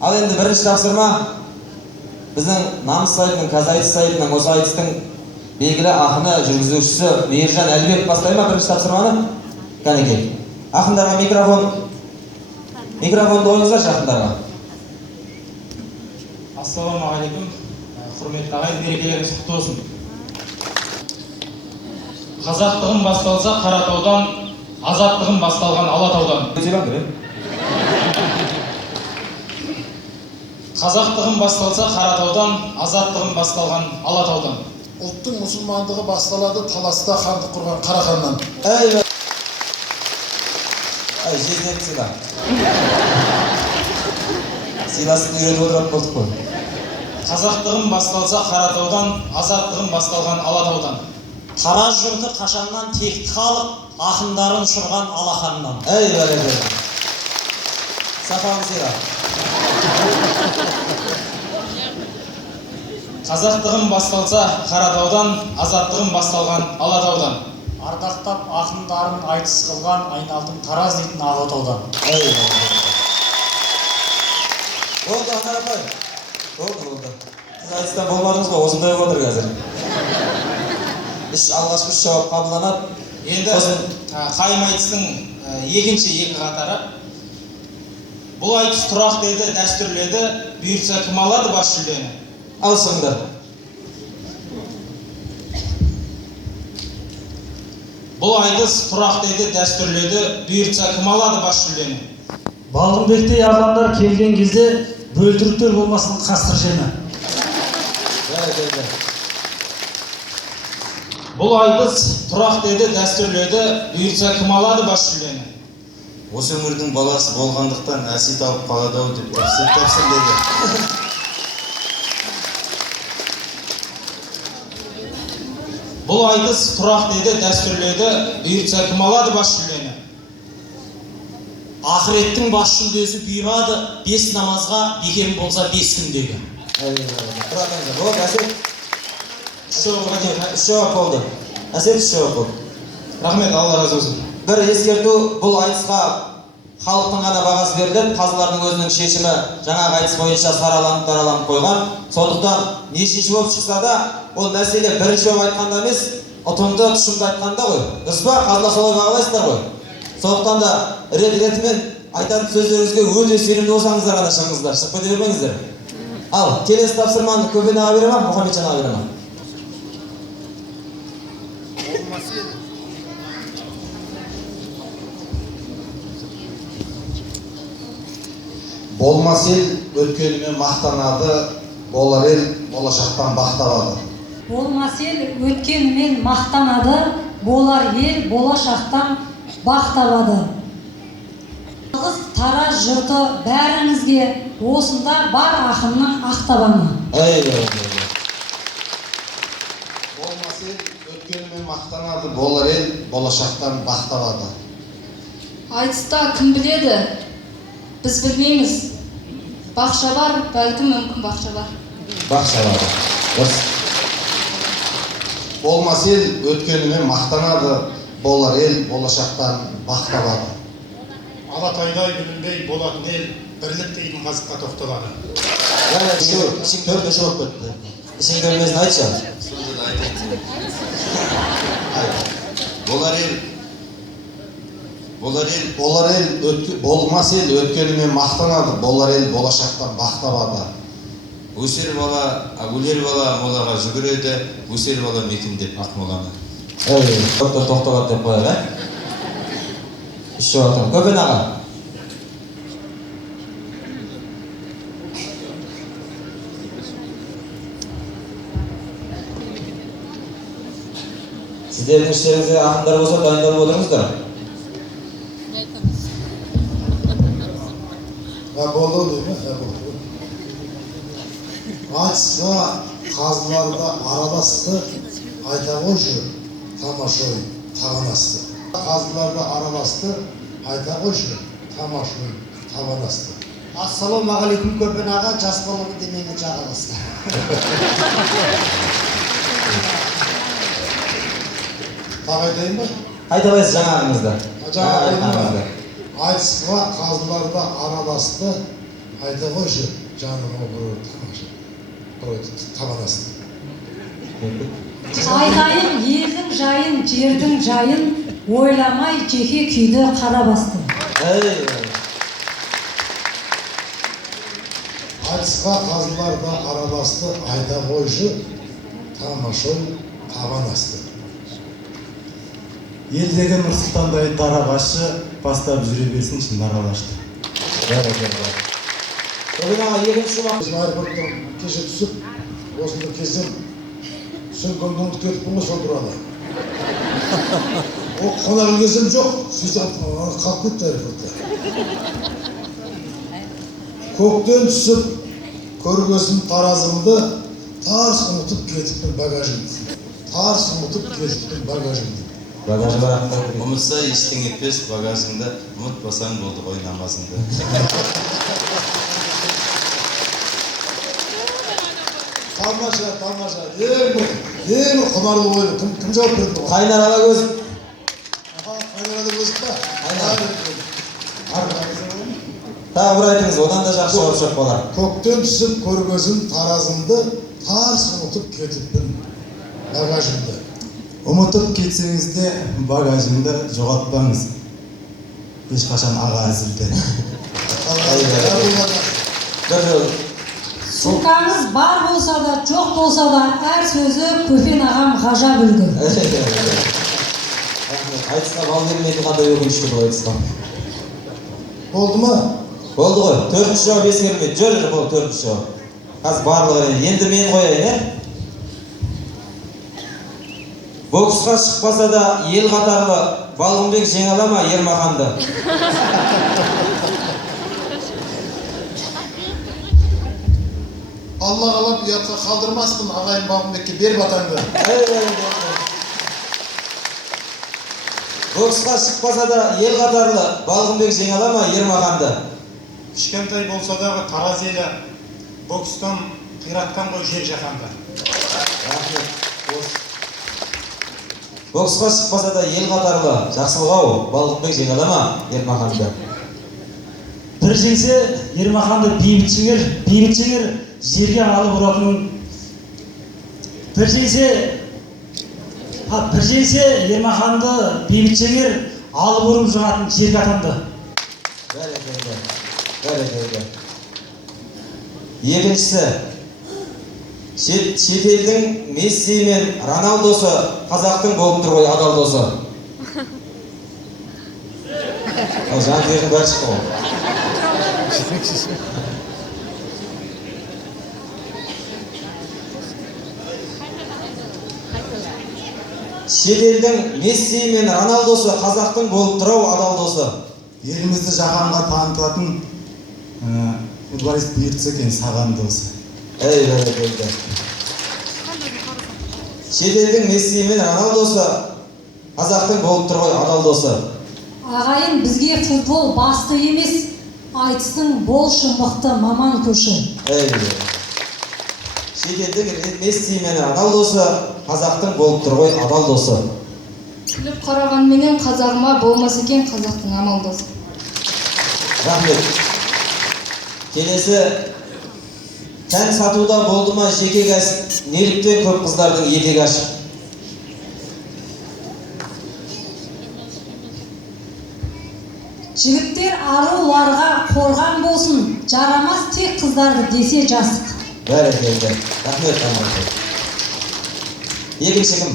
Ал енді бірінші тапсырма біздің намыс сайтының, қазайтыс сайтының, осы айтыстың белгілі ақыны, жүргізушісі Мейіржан Әлібек бастай ма бірінші тапсырманы? Кәнекей. Ақындарға микрофонды ойыңыздаршы ақындарға. Ассалаумағалейкум. Құрметті ағайын, мерекелеріңіз құтты болсын. Қазақтығым басталса Қаратаудан, азаттығым басталған Алатаудан. Қазақтығым басталса Қаратаудан, азаттығым басталған Алатаудан. Ұлттың мұсылмандығы басталады таласта хандық құрған Қараханнан. Жездерді сыйла. Сыйласын үйретіп отырып болдық қой. Қазақтығым басталса Қаратаудан, азаттығым басталған Алатаудан. Қара жұрты қашаннан текті халық, ақындарын ұшырған алақаннан. Бәрекелді. Сапаны сыйла. Қазақтығым басталса Қаратаудан, азаттығым басталған Алатаудан. Ардақтап ақындарын айтыс қылған, айналдым Тараз дейтін Алатаудан. Болды, аңғар апай. Болды. Сіз айтыстан болмадыңыз ғой, осындай отыр қазір. Алғашқы үш жауап қабылданады. Енді қайым айтыстың екінші екі қатары. Бұл айтыс тұрақ деді, дәстүрледі, бұйыртса кім алады бас жүлдені? Алысыңдар. Бұл айтыс тұрақ деді, дәстүрледі, бұйыртса кім алады бас жүлдені? Балғынбектей ағамдар келген кезде бөлтіріктер болмасын қасқыр жемі. Бұл айтыс тұрақ деді, дәстүрледі, бұйыртса кім алады бас жүлдені? Осы өңірдің баласы болғандықтан әсет алып қалады-ау деп тәпсір деді. Бұл айтыс тұрақ деді, дәстүрледі, бұйыртса кім алады бас жүлдені? Ақыреттің бас жүлдесі бұйырады, 5 намазға бекем болса 5 күндегі. Болды, әсет. Үш жауап болды. Әсет үш жауап болды. Рахмет, Алла разы болсын. Бір ескерту, бұл айтысқа халықтың ғана бағасы беріледі, қазылардың өзінің шешімі жаңағы айтыс бойынша сараланып қойған. Сондықтан нешінші болып шықса да, ол мәселе бірінші болып айтқанда емес, ұтымды тұшымды айтқанда ғой. Дұрыс па? Қазылар солай бағалайсыздар ғой. Сондықтан да рет-ретімен айтатын сөздеріңізге өте сенімді болсаңыздар ғана шығыңыздар, шығып кете бермеңіздер. Ал, келесі тапсырманы Көбен аға бере ма, Мұхамеджан аға бере ма? Болмас ел өткенімен мақтанады, болар ел болашақтан бақ табады. Болмас ел өткенімен мақтанады, болар ел болашақтан бақ табады. Жалғыз Тараз жұрты бәріңізге осында бар ақынның ақтабаны. Болмас ел өткенімен мақтанады, болар ел болашақтан бақ табады. Айтыста кім біледі? Біз білмейміз. Бақша бар, бәлкім мүмкін бақша бар. Бақша бар. Болмас ел өткенімен мақтанады, болар ел болашақтан бақ табады. Алатайдай бүлінбей болатын ел бірлік дейтін қазыққа тоқталады. Ішің төртінші болып кетті. Ішің көрмесін айтшы. Болмас ел өткенімен мақтанады, болар ел болашақтан бақ табады. Өсер бала, өлер бала молаға жүгіреді, өсер бала мекендеп ақмоланы. Тоқталады деп қояды, Үш жауап. Көбен аға. Сіздердің іштеріңізде ақындар болса дайындалып отырыңыздар. Болды деймі? Айтысқа қазыларда араласты, айта қойшы, тамашой табан асты. Қазыларда араласты, айта қойшы, тамашой табан асты. Ассалаумағалейкум Көбен аға, жас балығы демені жағаласты. Тағы айтайын ба? Айта қойсыз жаңағыңызды. Айтысқа қазыларда араласты, айта қойшы жаныма бір тамаша бір табан асты. Айтайын елдің жайын, жердің жайын, ойламай жеке күйді қара басты. Айтысқа қазылар да араласты, айта қойшы тамашой табан асты. Елдегі Нұрсұлтандай дара басшы бастап жүре берсін шынар алашты. Бүгін аға екінші жұма. Біз аэропорттан кеше түсіп, осында кезден сөмкемді ұмытып кетіппін ғой сол туралы. О қонақ кезім жоқ, сөйтіп қалып кетті аэропортта. Көктен түсіп, көргесін таразымды, тарс ұмытып кетіппін багажымды. Тарс ұмытып кетіппін багажымды. Багажы бар. Ұмытса ештеңе етпес багажыңды, ұмытпасаң болды ғой намазыңды. Тамаша, тамаша. Ең құнарлы ой. Кім жауап берді оған? Қайнар ала көз. Қайнарада көзіп па? Тағы бір айтыңыз, одан да жақсы жауап жоқ болар. Көктен түсіп көргесін таразымды, тарс ұмытып кетіппін багажымды. Ұмытып кетсеңіз де багажыңды жоғалтпаңыз. Ешқашан аға әзілді. Сумкаңыз бар болса да, жоқ болса да, әр сөзі көпен ағам ғажап үлгі. Айтысқа бал бермейтін қандай өкінішті бұл айтысқа. Болды ма? Болды ғой, төртінші жауап ескерілмейді. Жүр, бұл төртінші жауап. Қазір барлығы енді мен қояйын, Боксқа шықпаса да ел қатарлы Балғынбек жеңе ала ма Ермаханды? Алла қалап ұятқа қалдырмаспын ағайын Балғынбекке бер батаңды. Боксқа шықпаса да ел қатарлы Балғынбек жеңе ала ма Ермаханды? Кішкентай болса дағы тараз елі бокстан қиратқан ғой жер жаһанды. Боксқа шықпаса да ел қатарлы жақсылық-ау Балғынбек жеңе ала ма Ермаханды? Бір жеңсе Ермаханды бейбіт жеңер жерге алып ұратын. Бір жеңсе Ермаханды бейбіт жеңер алып ұрып жығатын жерге атанды. Бәрекелді. Екіншісі, шетелдің Месси мен Роналдосы қазақтың болып тұр ғой адал досы. Жанкүйердің бәрі шықты ғой. Шетелдің Месси мен Роналдосы қазақтың болып тұр ғой адал досы. Елімізді жаһанға танытатын футболист бұйыртса екен саған досы. Бәрекелді. Шетелдің Месси мен Роналдосы қазақтың болып тұр ғой адал досы. Ағайын, бізге футбол басты емес, айтыстың болшы мықты маман көші. Шетелдің Месси мен Роналдосы қазақтың болып тұр ғой адал досы. Күліп қарағанменен қазағыма болмас екен қазақтың амал досы. Рахмет. Келесі, тән сатуда болды ма жеке кәсіп, неліктен көп қыздардың етегі ашық? Жігіттер аруларға қорған болсын, жарамас тек қыздарды десе жасық. Бәрекелді. Рахмет. Екінші кім?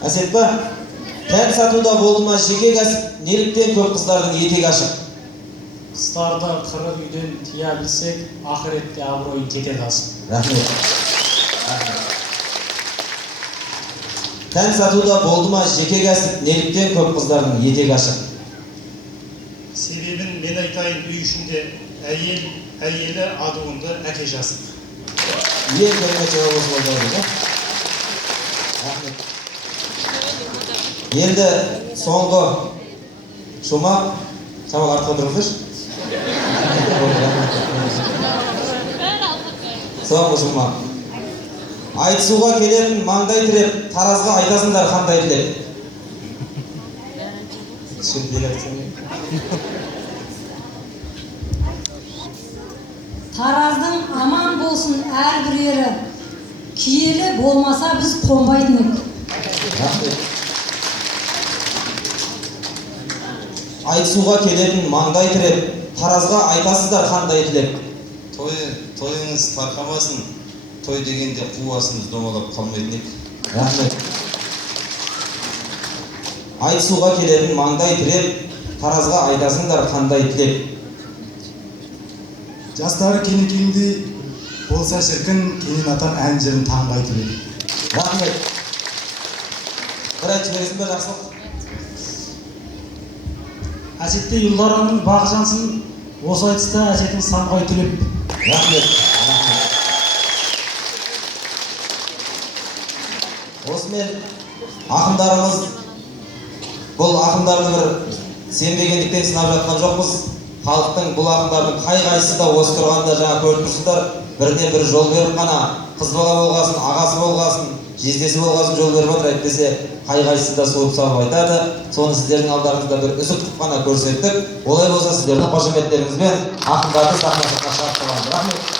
Әсет па? Тән сатуда болды ма жеке кәсіп, неліктен көп қыздардың етегі ашық? Қыздарды қырық үйден тия білсек, ақыретте абыройын кетеді асып. Рахмет. Тән сатуда болды ма жеке кәсіп, неліктен көп қыздардың етегі ашық? Себебін мен айтайын, үй ішінде әйелі адуынды әке жасық. Ең керемет жауап осы болды. Рахмет. Енді соңғы шумақ, Самал артқа тұрыңыздаршы. Соңғы шумақ. Айтысуға келетін маңдай тіреп, таразға айтасыңдар қандай тілек? тараздың аман болсын әрбір ері. Киелі болмаса біз қонбайтын едік. Рахмет. Айтысуға келетін маңдай тіреп, таразға айтасыздар қандай тілеп. Тойыңыз тарқамасын, той дегенде қуасымыз домалап қалмайтын ек. Рахмет. Айтысуға келетін маңдай тіреп, таразға айтасыңдар қандай тілеп. Жастары кенекеңдей болса шіркін, кенен атам ән жерін таңбайтын еді. Рахмет. Бір айтып жібересің бе, жақсылық? Әсетте Юлдаранның бағы жансын, осы айтыста әсетін самғай түлеп. Рахмет. Осымен ақындарымыз, бұл ақындарды бір сенбегендіктен сынап жатқан жоқпыз. Халықтың бұл ақындардың қай-қайсысы да осы тұрғанда жаңа көріп тұрсыздар, бірден бір жол беріп қана қыз бала болғасын, ағасы болғасын, жездесі болғасын жол беріп отыр, әйтпесе қай-қайсысы да суырып салып айтады. Соны сіздердің алдарыңызда бір үзік қылып қана көрсеттік. Олай болса сіздердің қошеметтеріңізбен ақындарды сахнасына шақыртамыз. Рахмет.